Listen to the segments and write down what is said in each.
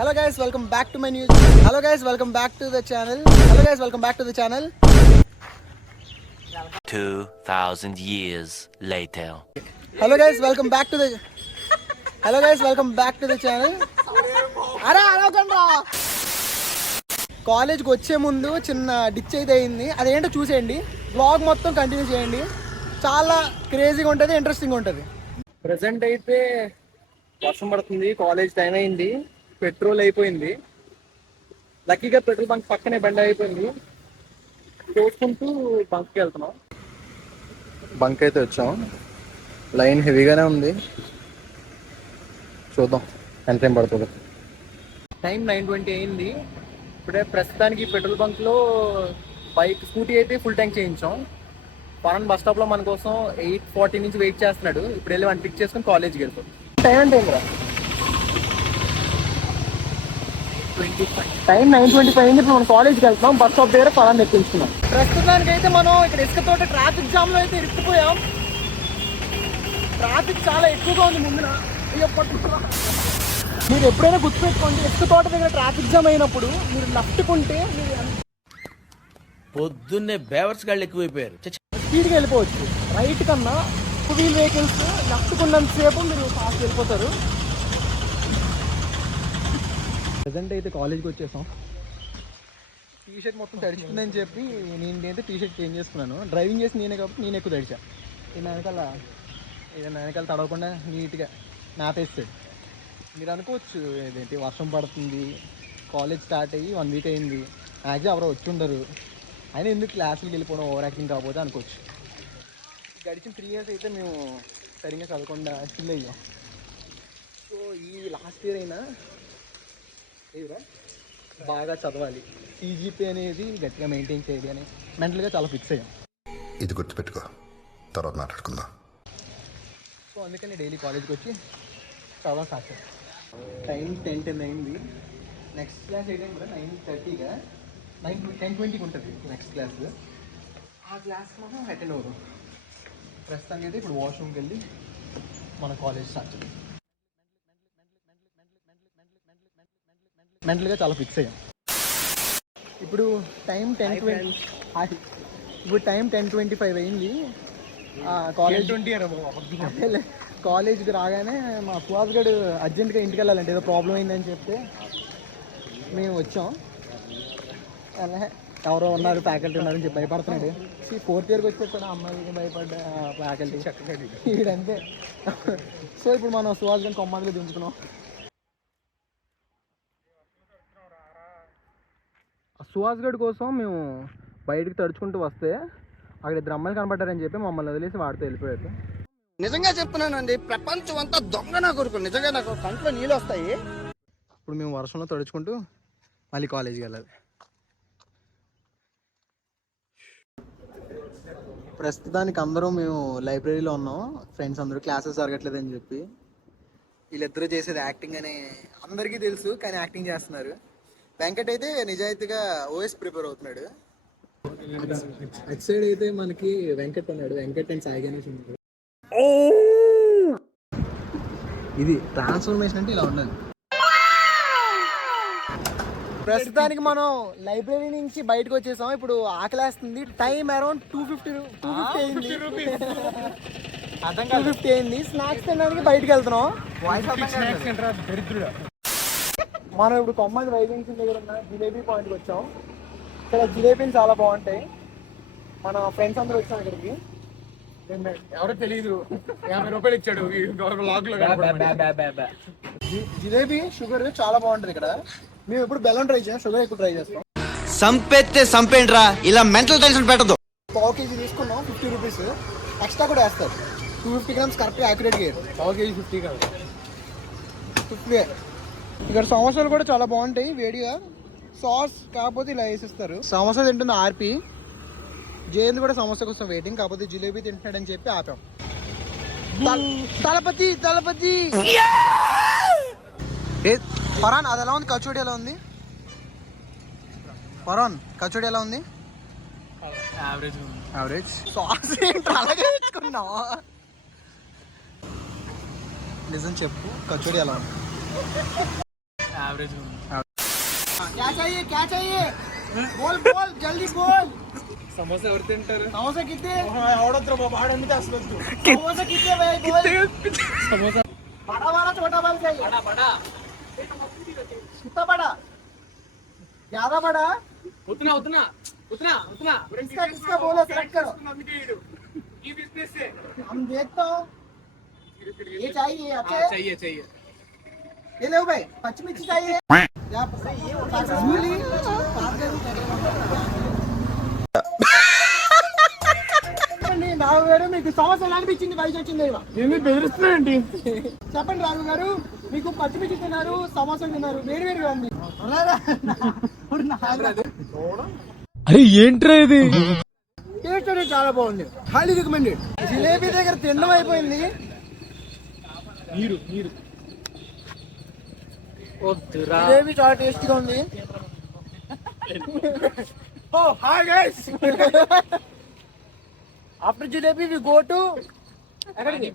Hello guys, welcome back to my new. Hello guys, welcome back to the channel. 2,000 years later. Hello guys, welcome back to the. Hello guys, welcome back to the channel. అరే అరవకండ్రా. కాలేజ్కి వచ్చే ముందు చిన్న ditch అయితే అయింది, అదేంటో చూసేయండి. Blog మొత్తం కంటిన్యూ చేయండి, చాలా క్రేజీగా ఉంటుంది, ఇంట్రెస్టింగ్ ఉంటుంది. ప్రెసెంట్ అయితే వర్షం పడుతుంది, కాలేజ్ టైం అయింది, పెట్రోల్ అయిపోయింది. లక్కీగా పెట్రోల్ బంక్ పక్కనే బండి అయిపోయింది, చూసుకుంటూ బంక్కి వెళ్తున్నాం. బంక్ అయితే వచ్చాం, లైన్ హెవీగానే ఉంది, చూద్దాం ఎంత టైం పడుతుంది. టైం 9:20 అయింది. ఇప్పుడే ప్రస్తుతానికి పెట్రోల్ బంక్లో స్కూటీ అయితే ఫుల్ ట్యాంక్ చేయించాం. పవన్ బస్ స్టాప్లో మన కోసం 8:40 నుంచి వెయిట్ చేస్తున్నాడు. ఇప్పుడు వెళ్ళి వన్ పిక్ చేసుకుని కాలేజ్కి వెళ్తాం. టైం అంటే టైం 9:25 అయింది. ఇప్పుడు మనం కాలేజ్కి వెళ్తాం. బస్ స్టాప్ దగ్గర పవన్ ఎక్కించుకున్నాం. ప్రస్తుతానికి అయితే మనం ఇక్కడ ఇసుక తోట ట్రాఫిక్ జామ్లో అయితే ఇరుక్కుపోయాం. ట్రాఫిక్ చాలా ఎక్కువగా ఉంది ముందున. మీరు ఎప్పుడైనా గుర్తుపెట్టుకోండి, ఇసుక తోట దగ్గర ట్రాఫిక్ జామ్ అయినప్పుడు మీరు లెఫ్ట్కుంటే పొద్దున్నే బేవర్స్ గాళ్ళు ఎక్కువైపోయారు. స్పీడ్గా వెళ్ళిపోవచ్చు. రైట్ కన్నా టూ వీల్ వెహికల్స్ లెఫ్ట్కున్నంతసేపు మీరు ఫాస్ట్ వెళ్ళిపోతారు. ప్రజెంట్ అయితే కాలేజ్కి వచ్చేసాం. టీషర్ట్ మొత్తం తడిచిందని చెప్పి నేనైతే టీషర్ట్ చేంజ్ చేసుకున్నాను. డ్రైవింగ్ చేసి నేనే కాబట్టి నేను ఎక్కువ తడిచా. వెనకాల తడవకుండా నీట్గా నాపేస్తాడు. మీరు అనుకోవచ్చు ఏదేంటి వర్షం పడుతుంది, కాలేజ్ స్టార్ట్ అయ్యి 1 వీక్ అయింది, మ్యాక్సిమం ఎవరో వచ్చి ఉండరు, అయినా ఎందుకు క్లాసులకు వెళ్ళిపోవడం, ఓవర్ యాక్టింగ్ కాకపోతే అనుకోవచ్చు. గడిచిన 3 years అయితే మేము సరిగ్గా చదవకుండా చిల్ అయ్యాం. సో ఈ లాస్ట్ ఇయర్ అయినా బాగా చదవాలి, టీజీపీ అనేది గట్టిగా మెయింటైన్ చేయాలి అని మెంటల్గా చాలా ఫిక్స్ అయ్యాం. ఇది గుర్తుపెట్టుకో, తర్వాత మాట్లాడుకుందాం. సో అందుకని డైలీ కాలేజ్కి వచ్చి చదవ స్టార్ట్. టైం 10:10 అయింది. నెక్స్ట్ క్లాస్ ఏ టైం కూడా 9:30గా 10:20కి ఉంటుంది నెక్స్ట్ క్లాస్. ఆ క్లాస్కి మనం అటెండ్ అవుతాం. ప్రస్తుతానికి అయితే ఇప్పుడు వాష్రూమ్కి వెళ్ళి మన కాలేజ్ స్టార్ట్ చేయాలి. మెంటల్గా చాలా ఫిక్స్ అయ్యాం. ఇప్పుడు టైం 10:25 అయింది. కాలేజ్కి రాగానే మా ఫువాజ్ గడు అర్జెంట్గా ఇంటికి వెళ్ళాలంటే ఏదో ప్రాబ్లం అయిందని చెప్తే మేము వచ్చాం. ఎవరో ఉన్నారు, ఫ్యాకల్టీ ఉన్నారని చెప్పి భయపడుతున్నాడు. 4th ఇయర్కి వచ్చేసాడు, అమ్మాయికి భయపడ్డ ఫ్యాకల్టీ వీడంతే. సో ఇప్పుడు మనం సుహాస్ గని కొమ్మదిలో దించుకున్నాం. సుహాస్ గడ్ కోసం మేము బయటికి తడుచుకుంటూ వస్తే అక్కడ 2 అమ్మాయిలు కనబడ్డారని చెప్పి మమ్మల్ని వదిలేసి వాడితో వెళ్ళిపోయారు. నిజంగా చెప్తున్నానండి, ప్రపంచం అంతా దొంగ నా కొడుకు. నిజంగా నాకు కంట్లో నీళ్ళు వస్తాయి. ఇప్పుడు మేము వర్షంలో తడుచుకుంటూ మళ్ళీ కాలేజీకి వెళ్ళాలి. ప్రస్తుతానికి అందరూ మేము లైబ్రరీలో ఉన్నాం. ఫ్రెండ్స్ అందరూ క్లాసెస్ జరగట్లేదని చెప్పి. వీళ్ళిద్దరూ చేసేది యాక్టింగ్ అని అందరికీ తెలుసు, కానీ యాక్టింగ్ చేస్తున్నారు. వెంకట్ అయితే నిజాయితీగా ఓఎస్ ప్రిపేర్ అవుతున్నాడు. అటు సైడ్ అయితే మనకి వెంకట్ ఉన్నాడు, వెంకట్ అండ్ సాయి గణేష్ ఉన్నాడు. ఇది ట్రాన్స్ఫర్మేషన్ అంటే ఇలా ఉండాలి. ప్రస్తుతానికి మనం లైబ్రరీ నుంచి బయటకు వచ్చేసాం. ఇప్పుడు ఆకలేస్తుంది. టైం అరౌండ్ 250 అయింది. స్నాక్స్ తినడానికి బయటకు వెళ్తున్నాం. మనం ఇప్పుడు కొమ్మది రైజింగ్ దగ్గర ఉన్న జిలేబీ పాయింట్కి వచ్చాం. ఇక్కడ జిలేబీలు చాలా బాగుంటాయి. మన ఫ్రెండ్స్ అందరూ వచ్చాం ఇక్కడికి. ఎవరో తెలియదు, 50 రూపాయలు ఇచ్చాడు జిలేబీ షుగర్ చాలా బాగుంటుంది ఇక్కడ. మేము ఇప్పుడు బెల్లం ట్రై చేస్తాం, షుగర్ ఎక్కువ ట్రై చేస్తాం. సంపేంట్రా, ఇలా మెంటల్ టెన్షన్ పెట్టదు. 1/4 kg తీసుకున్నాం, 50 రూపీస్. ఎక్స్ట్రా కూడా వేస్తారు. 250 grams కరెక్ట్గా యాక్యురేట్గా. 1/4 kg 50 కాదు, 50. ఇక్కడ సమోసాలు కూడా చాలా బాగుంటాయి వేడిగా. సాస్ కాకపోతే ఇలా వేసిస్తారు. సమోసా తింటుంది ఆర్పి. జయంత్ కూడా సమోసా కోసం వెయిటింగ్, కాకపోతే జిలేబీ తింటున్నాడని చెప్పి ఆపాం. తలపతి ఫరాన్, అది ఎలా ఉంది? కచోడి ఎలా ఉంది ఫరాన్? కచోడి ఎలా ఉంది? యావరేజ్. సాస్ అలాగే తెచ్చుకున్నావా? నిజం చెప్పు, కచోడి ఎలా ఉంది? क्या चाहिए क्या चाहिए बोल बोल जल्दी बोल సమోసా ఎవరు తింటారు? समोसा कितने ఆడొద్దు బాబు, ఆడొమ్మితే అసలు వద్దు. समोसा कितने भाई बोल बड़ा वाला छोटा वाला चाहिए कितना बड़ा ज्यादा बड़ा ఉత్తునా ఉత్తునా ఉత్తునా ఉత్తునా. किसका किसका बोलो सेलेक्ट करो అందుకే ఈడు. ఈ బిజినెస్ हम देखता हूँ ये चाहिए अच्छे చెయ్యే చెయ్యే. ये लो भाई पचमिर्ची चाहिए सक्सेसफुली రావు గారు మీకు సమస్య ఎలా అనిపించింది వయసు వచ్చింది ఏంది బెదిరిస్తున్నాయండి? చెప్పండి రావు గారు మీకు పచ్చిమిర్చి తిన్నారు సమోసా తిన్నారు వేరు వేరుగా ఉంది అరే ఏంట్రా ఇది? టేస్ట్ అనేది చాలా బాగుంది హైలీ రికమెండెడ్ జిలేబీ దగ్గర తినడం అయిపోయింది నీరు నీరు వద్దురా. జిలేబీ చాలా టేస్టీగా ఉంది ఓ hi guys after jalebi we go to ఎక్కడికి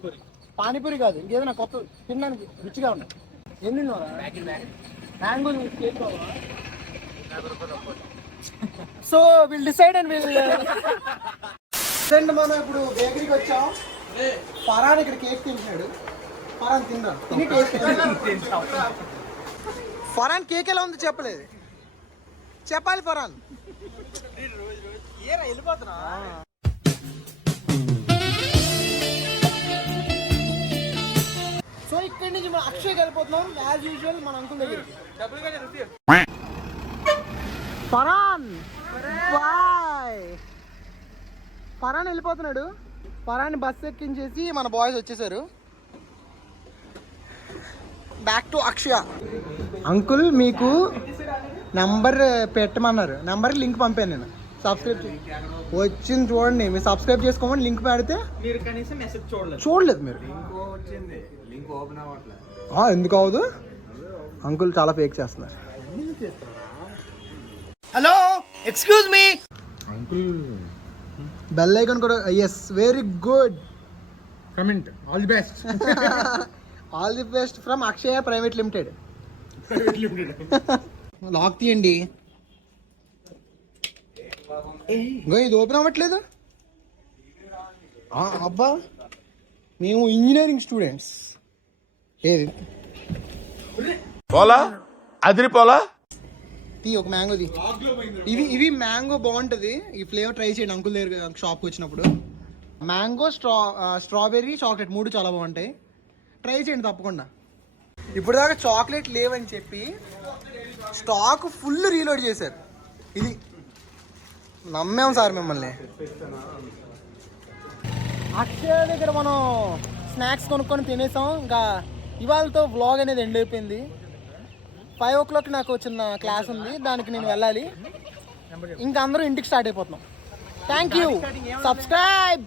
పానీపూరి కాదు ఇంకేదైనా కొత్త తినడానికి రుచిగా ఉన్నాయి ఎన్ని mango so will decide and will మనం ఇప్పుడు బేకరీకి వచ్చాం ఫరాన్ ఇక్కడ కేక్ తింటున్నాడు ఫరాన్ తిందాం తిని టేస్ట్ ఫరాన్ కేక్ ఎలా ఉంది చెప్పలేదు చెప్పాలి ఫరాన్ వెళ్ళిపోతున్నా సో ఇక్కడి నుంచి మనం అక్షయ్ వెళ్ళిపోతున్నాం యాజ్ యూజువల్ మన అంకుల్ దగ్గరికి ఫరాన్ బాయ్ ఫరాన్ వెళ్ళిపోతున్నాడు ఫరాన్ బస్ ఎక్కించేసి మన బాయ్స్ వచ్చేసారు బ్యాక్ టు అక్షయ అంకుల్ మీకు నంబర్ పెట్టమన్నారు నంబర్ లింక్ పంపాను నేను సబ్స్క్రైబ్ వచ్చింది చూడండి మీరు సబ్స్క్రైబ్ చేసుకోమని లింక్ పెడితే మీరు కనీసం మెసేజ్ చూడలేదు మీరు లింక్ ఓపెన్ అవ్వట్లేదు. ఎందుకు అవదు అంకుల్ చాలా ఫేక్ చేస్తున్నారు hello excuse me uncle bell icon కూడా yes very good comment all the best. All the best from Akshaya private limited lock తీయండి ఇంకో ఇది ఓపెన్ అవ్వట్లేదు అబ్బా మేము ఇంజనీరింగ్ స్టూడెంట్స్ ఏది పోలా అదిరిపోలా ఒక మ్యాంగో ఇవి మ్యాంగో బాగుంటుంది ఈ ఫ్లేవర్ ట్రై చేయండి అంకుల్ దగ్గర షాప్కి వచ్చినప్పుడు మ్యాంగో స్ట్రాబెర్రీ చాక్లెట్ 3 చాలా బాగుంటాయి ట్రై చేయండి తప్పకుండా ఇప్పుడు దాకా చాక్లెట్ లేవని చెప్పి స్టాక్ ఫుల్ రీలోడ్ చేశారు ఇది నమ్మాం సార్ మిమ్మల్ని అక్షయ దగ్గర మనం స్నాక్స్ కొనుక్కొని తినేసాం ఇంకా ఇవాళతో వ్లాగ్ అనేది ఎండ్ అయిపోయింది 5 o'clock నాకు చిన్న క్లాస్ ఉంది దానికి నేను వెళ్ళాలి ఇంకా అందరూ ఇంటికి స్టార్ట్ అయిపోతున్నాం థ్యాంక్ యూ సబ్స్క్రైబ్